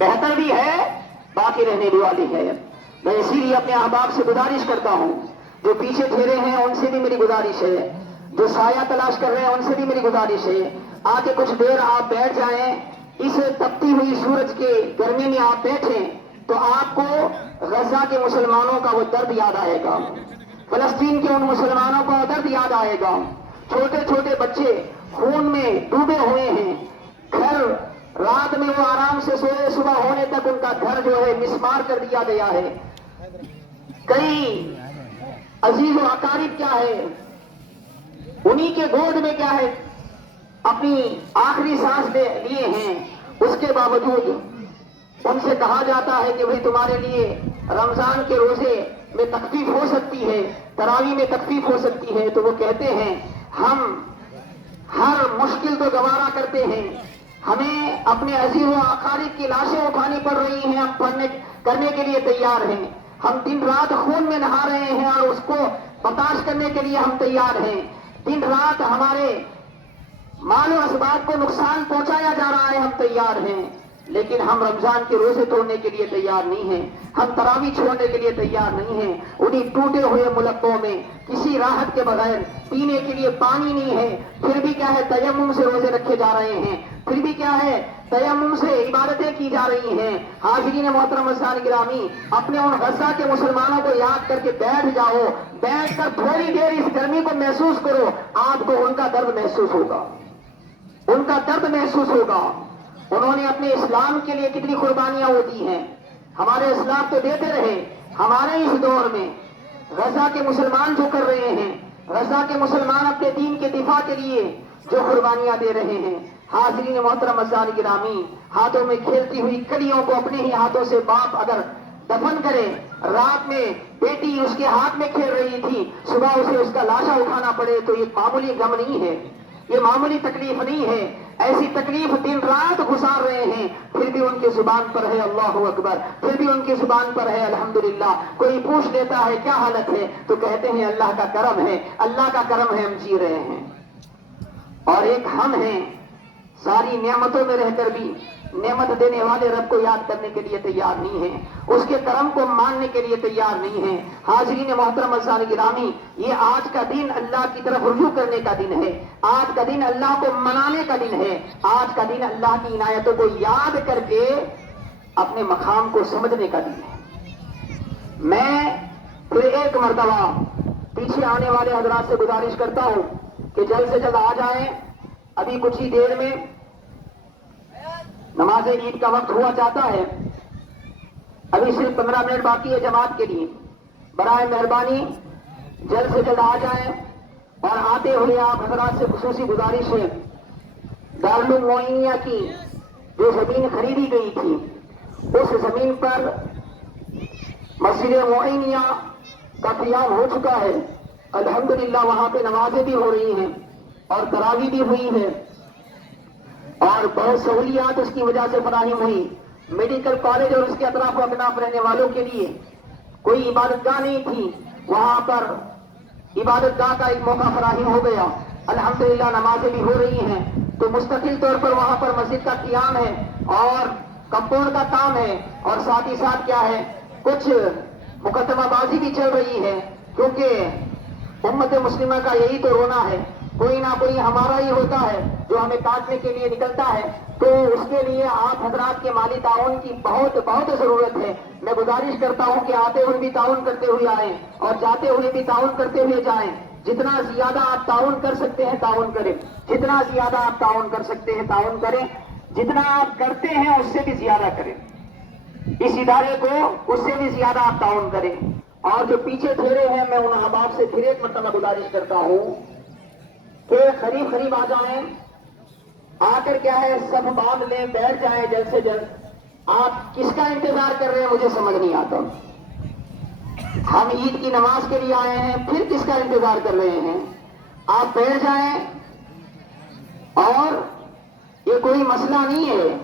بہتر بھی ہے، باقی رہنے بھی والی ہے۔ میں اسی لیے اپنے احباب سے گزارش کرتا ہوں، جو پیچھے ٹھہرے ہیں ان سے بھی میری گزارش ہے، جو سایہ تلاش کر رہے ہیں ان سے بھی میری گزارش ہے، آگے کچھ دیر آپ بیٹھ جائیں، اس تپتی ہوئی سورج کے گرمی میں آپ بیٹھیں تو آپ کو غزہ کے مسلمانوں کا وہ درد یاد آئے گا، فلسطین کے ان مسلمانوں کا وہ درد یاد آئے گا۔ چھوٹے چھوٹے بچے خون میں ڈوبے ہوئے ہیں، گھر رات میں وہ آرام سے سوئے، صبح ہونے تک ان کا گھر جو ہے مسمار کر دیا گیا ہے۔ کئی عزیز و اقارب کیا ہے، انہی کے گود میں کیا ہے اپنی آخری سانس لیے ہیں، اس کے باوجود ان سے کہا جاتا ہے کہ بھئی تمہارے لیے رمضان کے روزے میں تخفیف ہو سکتی ہے، تراویح میں تخفیف ہو سکتی ہے، تو وہ کہتے ہیں ہم ہر مشکل تو گوارا کرتے ہیں، ہمیں اپنے عزیز و اقارب کی لاشیں اٹھانی پڑ رہی ہیں، ہم کرنے کے لیے تیار ہیں، ہم دن رات خون میں نہا رہے ہیں اور اس کو برداشت کرنے کے لیے ہم تیار ہیں، دن رات ہمارے مال و اسباب کو نقصان پہنچایا جا رہا ہے، ہم تیار ہیں، لیکن ہم رمضان کے روزے توڑنے کے لیے تیار نہیں ہیں، ہم تراویح چھوڑنے کے لیے تیار نہیں ہیں۔ انہی ٹوٹے ہوئے ملکوں میں کسی راحت کے بغیر پینے کے لیے پانی نہیں ہے، پھر بھی کیا ہے تیمم سے روزے رکھے جا رہے ہیں، پھر بھی کیا ہے تیمم سے عبادتیں کی جا رہی ہیں۔ حاضرین محترم عزیزان گرامی، اپنے ان غزہ کے مسلمانوں کو یاد کر کے بیٹھ جاؤ، بیٹھ کر تھوڑی دیر اس گرمی کو محسوس کرو، آپ کو ان کا درد محسوس ہوگا، ان کا درد محسوس ہوگا۔ انہوں نے اپنے اسلام کے لیے کتنی قربانیاں وہ دی ہیں، ہمارے اسلام تو دیتے رہے، ہمارے اس دور میں غزہ کے مسلمان جو کر رہے ہیں، غزہ کے مسلمان اپنے دین کے دفاع کے لیے جو قربانیاں دے رہے ہیں۔ حاضرین محترم عزیزان گرامی، ہاتھوں میں کھیلتی ہوئی کلیوں کو اپنے ہی ہاتھوں سے باپ اگر دفن کرے، رات میں بیٹی اس کے ہاتھ میں کھیل رہی تھی، صبح اسے اس کا لاشا اٹھانا پڑے تو یہ معمولی غم نہیں ہے، یہ معمولی تکلیف نہیں ہے، ایسی تکلیف دن رات گزار رہے ہیں، پھر بھی ان کی زبان پر ہے اللہ اکبر، پھر بھی ان کی زبان پر ہے الحمدللہ۔ کوئی پوچھ لیتا ہے کیا حالت ہے تو کہتے ہیں اللہ کا کرم ہے، اللہ کا کرم ہے، ہم جی رہے ہیں۔ اور ایک ہم ہیں ساری نعمتوں میں رہ کر بھی نعمت دینے والے رب کو یاد کرنے کے لیے تیار نہیں ہیں، اس کے کرم کو ماننے کے لیے تیار نہیں ہیں۔ حاضرین محترم عزیزان گرامی، یہ آج کا دن اللہ کی طرف رجوع کرنے کا دن ہے، آج کا دن اللہ کو منانے کا دن ہے، آج کا دن اللہ کی عنایتوں کو یاد کر کے اپنے مقام کو سمجھنے کا دن ہے۔ میں پھر ایک مرتبہ پیچھے آنے والے حضرات سے گزارش کرتا ہوں کہ جلد سے جلد آ جائیں، ابھی کچھ ہی دیر میں نماز عید کا وقت ہوا چاہتا ہے، ابھی صرف 15 منٹ باقی ہے جماعت کے لیے، برائے مہربانی جلد سے جلد آ جائیں۔ اور آتے ہوئے آپ حضرات سے خصوصی گزارش ہے، دارالمعینیہ کی جو زمین خریدی گئی تھی، اس زمین پر مسجد معینیہ کا قیام ہو چکا ہے، الحمدللہ وہاں پہ نمازیں بھی ہو رہی ہیں اور تراویح بھی ہوئی ہے، اور بہت سہولیات اس کی وجہ سے فراہم ہوئی۔ میڈیکل کالج اور اس کے اطراف و اکناف رہنے والوں کے لیے کوئی عبادت گاہ نہیں تھی، وہاں پر عبادت گاہ کا ایک موقع فراہم ہو گیا، الحمدللہ نمازیں بھی ہو رہی ہیں، تو مستقل طور پر وہاں پر مسجد کا قیام ہے اور کمپاؤنڈ کا کام ہے، اور ساتھ ہی ساتھ کیا ہے کچھ مقدمہ بازی بھی چل رہی ہے، کیونکہ امت مسلمہ کا یہی تو رونا ہے، کوئی نہ کوئی ہمارا ہی ہوتا ہے جو ہمیں کاٹنے کے لیے نکلتا ہے، تو اس کے لیے آپ حضرات کے مالی تعاون کی بہت بہت ضرورت ہے۔ میں گزارش کرتا ہوں کہ آتے ہوئے بھی تعاون کرتے ہوئے آئیں اور جاتے ہوئے بھی تعاون کرتے ہوئے جائیں، جتنا زیادہ آپ تعاون کر سکتے ہیں تعاون کریں، جتنا زیادہ آپ تعاون کر سکتے ہیں تعاون کریں، جتنا آپ کرتے ہیں اس سے بھی زیادہ کریں، اس ادارے کو اس سے بھی زیادہ آپ تعاون کریں۔ اور جو پیچھے ٹھہرے ہیں میں ان احباب سے پھر ایک مرتبہ گزارش کرتا ہوں کہ قریب قریب آ جائیں، آ کر کیا ہے سب باندھ لیں، بیٹھ جائیں جلد سے جلد۔ آپ کس کا انتظار کر رہے ہیں مجھے سمجھ نہیں آتا، ہم عید کی نماز کے لیے آئے ہیں، پھر کس کا انتظار کر رہے ہیں؟ آپ بیٹھ جائیں، اور یہ کوئی مسئلہ نہیں ہے